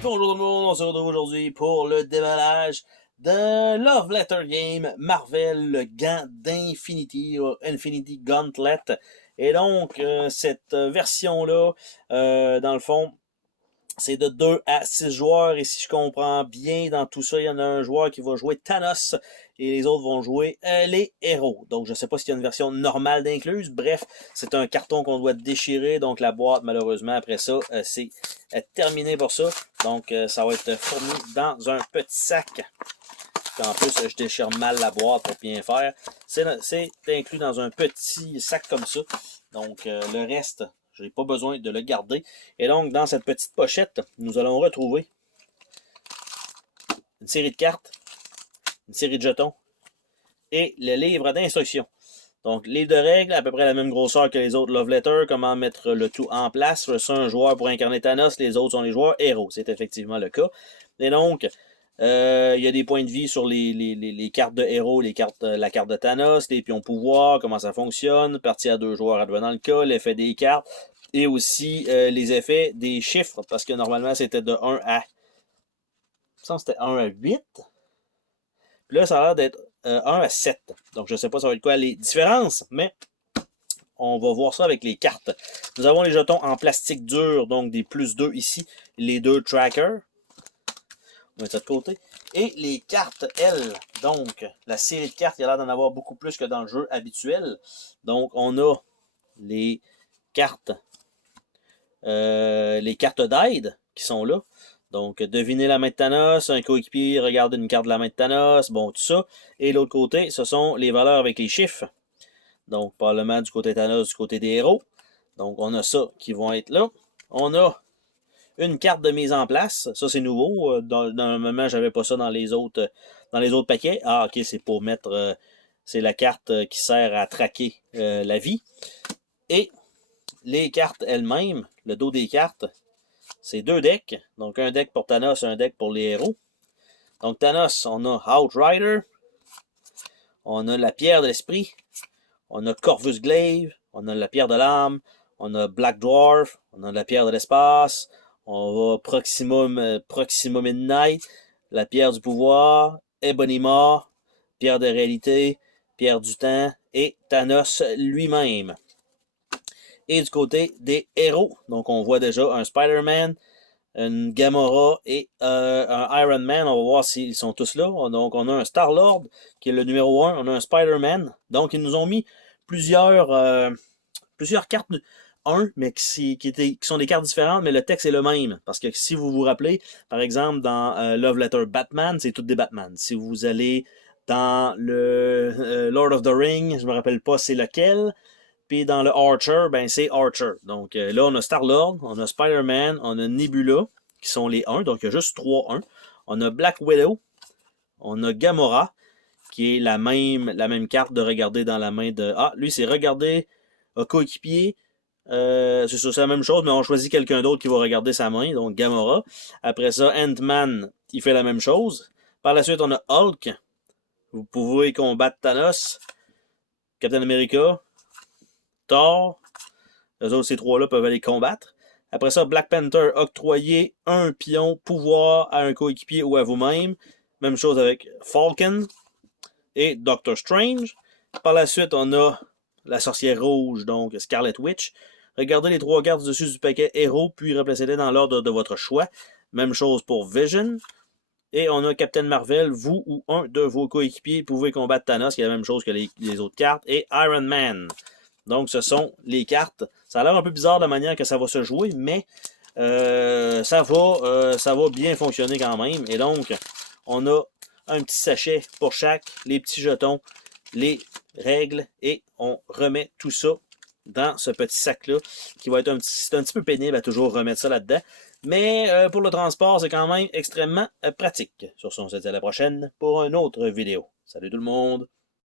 Bonjour tout le monde, on se retrouve aujourd'hui pour le déballage de Love Letter Game Marvel, le gant d'Infinity, Infinity Gauntlet. Et donc, cette version-là, dans le fond, c'est de 2 à 6 joueurs. Et si je comprends bien, dans tout ça, il y en a un joueur qui va jouer Thanos et les autres vont jouer les héros. Donc, je ne sais pas s'il y a une version normale d'incluse. Bref, c'est un carton qu'on doit déchirer. Donc, la boîte, malheureusement, après ça, c'est terminé pour ça. Donc, ça va être fourni dans un petit sac. En plus, je déchire mal la boîte pour bien faire. C'est inclus dans un petit sac comme ça. Donc, le reste, je n'ai pas besoin de le garder. Et donc, dans cette petite pochette, nous allons retrouver une série de cartes, une série de jetons et le livre d'instructions. Donc, livre de règles, à peu près la même grosseur que les autres Love Letters, comment mettre le tout en place. C'est un joueur pour incarner Thanos, les autres sont les joueurs héros. C'est effectivement le cas. Et donc, il y a des points de vie sur les cartes de héros, la carte de Thanos, les pions pouvoir, comment ça fonctionne, partie à 2 joueurs advenant le cas, l'effet des cartes, et aussi les effets des chiffres, parce que normalement c'était de 1 à... c'était 1 à 8. Puis là, ça a l'air d'être 1 à 7. Donc je ne sais pas ça va être quoi les différences, mais on va voir ça avec les cartes. Nous avons les jetons en plastique dur, donc des +2 ici, les 2 trackers. On va mettre ça de côté. Et les cartes, elles, donc, la série de cartes, il y a l'air d'en avoir beaucoup plus que dans le jeu habituel. Donc, on a les cartes d'aide qui sont là. Donc, deviner la main de Thanos, un coéquipier, regarder une carte de la main de Thanos, bon, tout ça. Et l'autre côté, ce sont les valeurs avec les chiffres. Donc, probablement du côté Thanos, du côté des héros. Donc, on a ça qui vont être là. On a une carte de mise en place. Ça, c'est nouveau. Normalement, j'avais pas ça dans les autres paquets. Ah, ok, c'est pour mettre... c'est la carte qui sert à traquer la vie. Et les cartes elles-mêmes, le dos des cartes, c'est 2 decks. Donc, un deck pour Thanos, un deck pour les héros. Donc, Thanos, on a Outrider. On a la pierre de l'esprit. On a Corvus Glaive. On a la pierre de l'âme. On a Black Dwarf. On a la pierre de l'espace. On va Proxima Midnight, la pierre du pouvoir, Ebonima, pierre de réalité, pierre du temps et Thanos lui-même. Et du côté des héros, donc on voit déjà un Spider-Man, une Gamora et un Iron Man. On va voir s'ils sont tous là. Donc on a un Star-Lord qui est le numéro 1, on a un Spider-Man. Donc ils nous ont mis plusieurs cartes... mais qui sont des cartes différentes, mais le texte est le même. Parce que si vous vous rappelez, par exemple, dans Love Letter Batman, c'est toutes des Batman. Si vous allez dans le Lord of the Rings, je me rappelle pas c'est lequel, puis dans le Archer, ben c'est Archer. Donc là, on a Star-Lord, on a Spider-Man, on a Nebula, qui sont les 1, donc il y a juste 3 1. On a Black Widow, on a Gamora, qui est la même carte de regarder dans la main de... Ah, lui, c'est regarder coéquipier. C'est la même chose, mais on choisit quelqu'un d'autre qui va regarder sa main, donc Gamora. Après ça, Ant-Man, il fait la même chose. Par la suite, on a Hulk. Vous pouvez combattre Thanos, Captain America, Thor. Les autres, ces 3-là peuvent aller combattre. Après ça, Black Panther, octroyer un pion pouvoir à un coéquipier ou à vous-même. Même chose avec Falcon et Doctor Strange. Par la suite, on a la sorcière rouge, donc Scarlet Witch. Regardez les 3 cartes dessus du paquet héros, puis replacez-les dans l'ordre de votre choix. Même chose pour Vision. Et on a Captain Marvel, vous ou un de vos coéquipiers pouvez combattre Thanos, qui est la même chose que les autres cartes. Et Iron Man. Donc ce sont les cartes. Ça a l'air un peu bizarre de la manière que ça va se jouer, mais ça va bien fonctionner quand même. Et donc, on a un petit sachet pour chaque, les petits jetons, les règles, et on remet tout ça dans ce petit sac-là, qui va être c'est un petit peu pénible à toujours remettre ça là-dedans. Mais pour le transport, c'est quand même extrêmement pratique. Sur ce, on se dit à la prochaine pour une autre vidéo. Salut tout le monde!